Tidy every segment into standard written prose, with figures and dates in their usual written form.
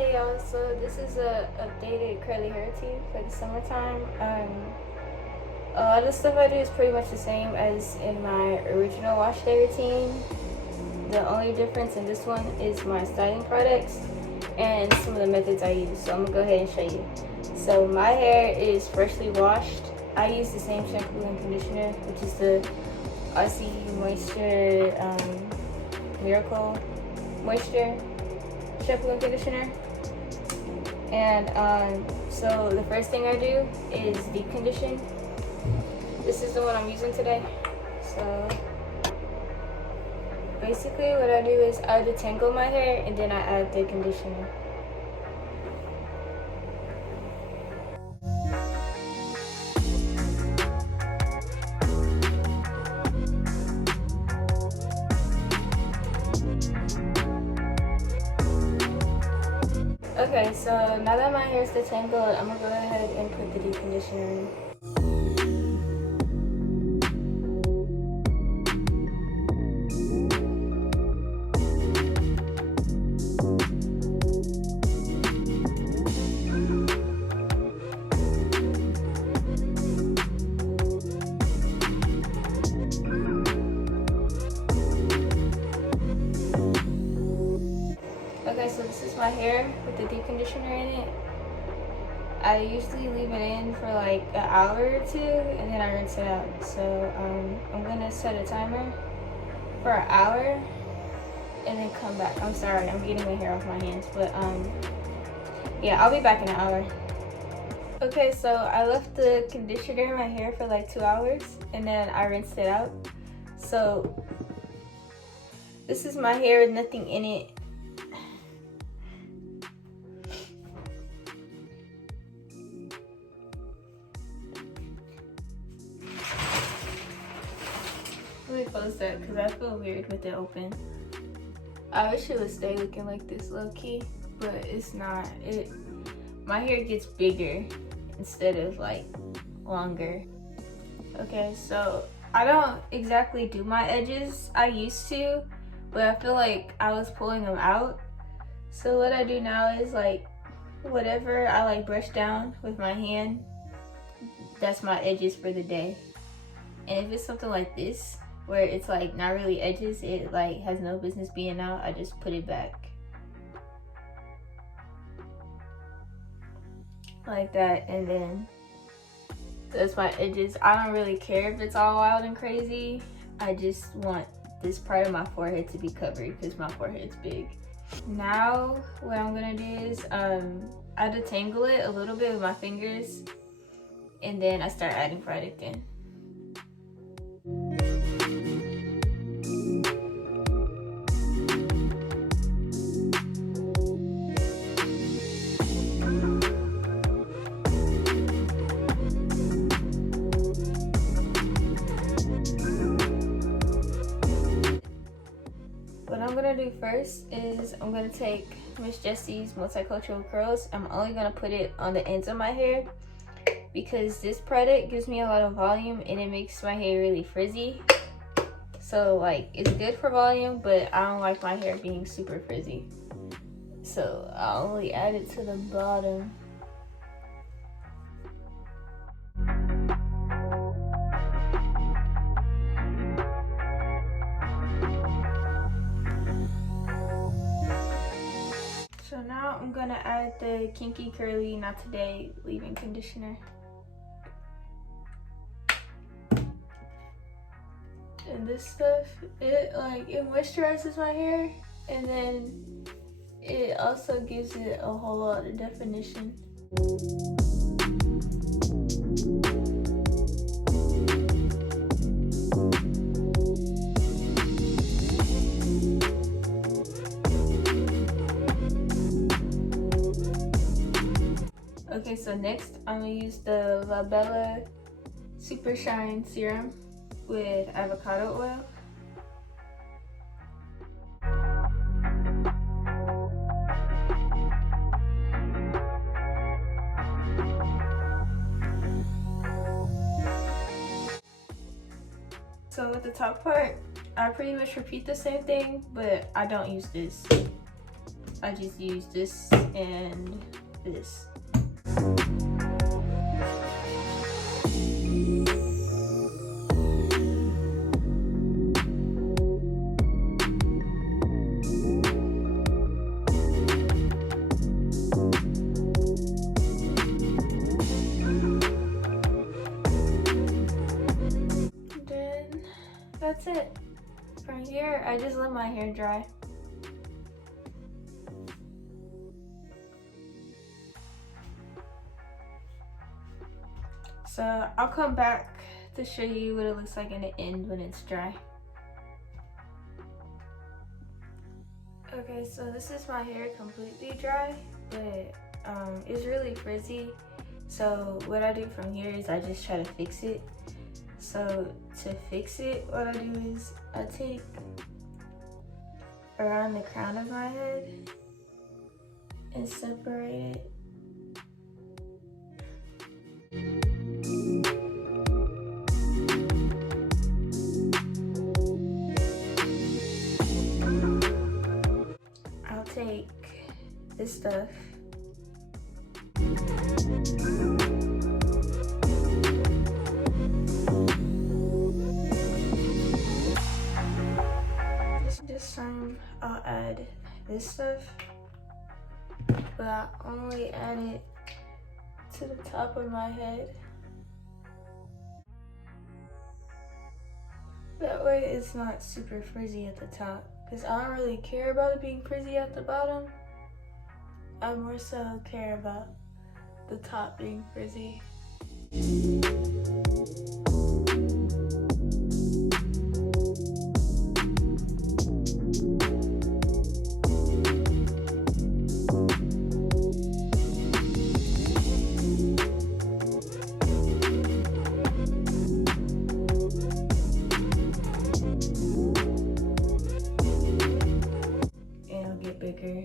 Hey y'all, so this is a updated curly hair routine for the summertime. A lot of stuff I do is pretty much the same as in my original wash day routine. The only difference in this one is my styling products and some of the methods I use. So I'm gonna go ahead and show you. So my hair is freshly washed. I use the same shampoo and conditioner, which is the Aussie Moisture Miracle Moisture shampoo and conditioner. And so the first thing I do is deep condition. This is the one I'm using today. So basically what I do is I detangle my hair and then I add the conditioner. Okay, so now that my hair is detangled, I'm gonna go ahead and put the deep conditioner in. Okay, so this is my hair with the deep conditioner in it. I usually leave it in for like an hour or two and then I rinse it out. So I'm gonna set a timer for an hour and then come back. I'm sorry, I'm getting my hair off my hands, but yeah, I'll be back in an hour. Okay, so I left the conditioner in my hair for like 2 hours and then I rinsed it out. So this is my hair with nothing in it. Let me close that because I feel weird with it open. I wish it would stay looking like this low key, but it's not. My hair gets bigger instead of like longer. Okay, so I don't exactly do my edges. I used to, but I feel like I was pulling them out. So what I do now is like whatever I like brush down with my hand, that's my edges for the day. And if it's something like this, where it's like not really edges, it like has no business being out, I just put it back. Like that, and then that's my edges. I don't really care if it's all wild and crazy. I just want this part of my forehead to be covered because my forehead's big. Now what I'm gonna do is I detangle it a little bit with my fingers and then I start adding product in. What I'm gonna do first is I'm gonna take Miss Jessie's multicultural curls. I'm only gonna put it on the ends of my hair because this product gives me a lot of volume and it makes my hair really frizzy. So like it's good for volume, but I don't like my hair being super frizzy. So I'll only add it to the bottom. So now I'm gonna add the Kinky Curly Not Today leave-in conditioner. And this stuff, it moisturizes my hair and then it also gives it a whole lot of definition. Okay, so next I'm gonna use the La Bella Super Shine Serum with avocado oil. So with the top part, I pretty much repeat the same thing, but I don't use this. I just use this and this. Then that's it. From here, I just let my hair dry. So I'll come back to show you what it looks like in the end when it's dry. Okay, so this is my hair completely dry, but it's really frizzy. So what I do from here is I just try to fix it. So to fix it, what I do is I take around the crown of my head and separate it. I'll take this stuff . This time I'll add this stuff, but I only add it to the top of my head. That way it's not super frizzy at the top, because I don't really care about it being frizzy at the bottom. I more so care about the top being frizzy. Bigger,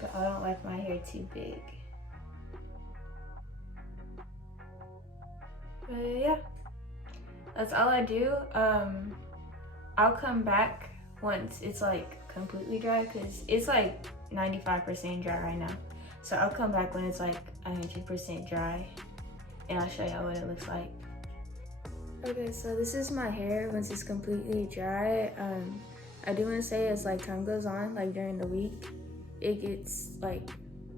but I don't like my hair too big. But yeah, that's all I do. I'll come back once it's like completely dry, because it's like 95% dry right now. So I'll come back when it's like 100% dry and I'll show y'all what it looks like. Okay, so this is my hair once it's completely dry. I do want to say as like time goes on, like during the week, it gets like,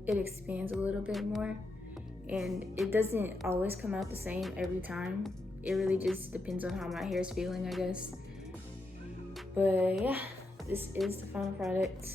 it expands a little bit more, and it doesn't always come out the same every time. It really just depends on how my hair is feeling, I guess. But yeah, this is the final product.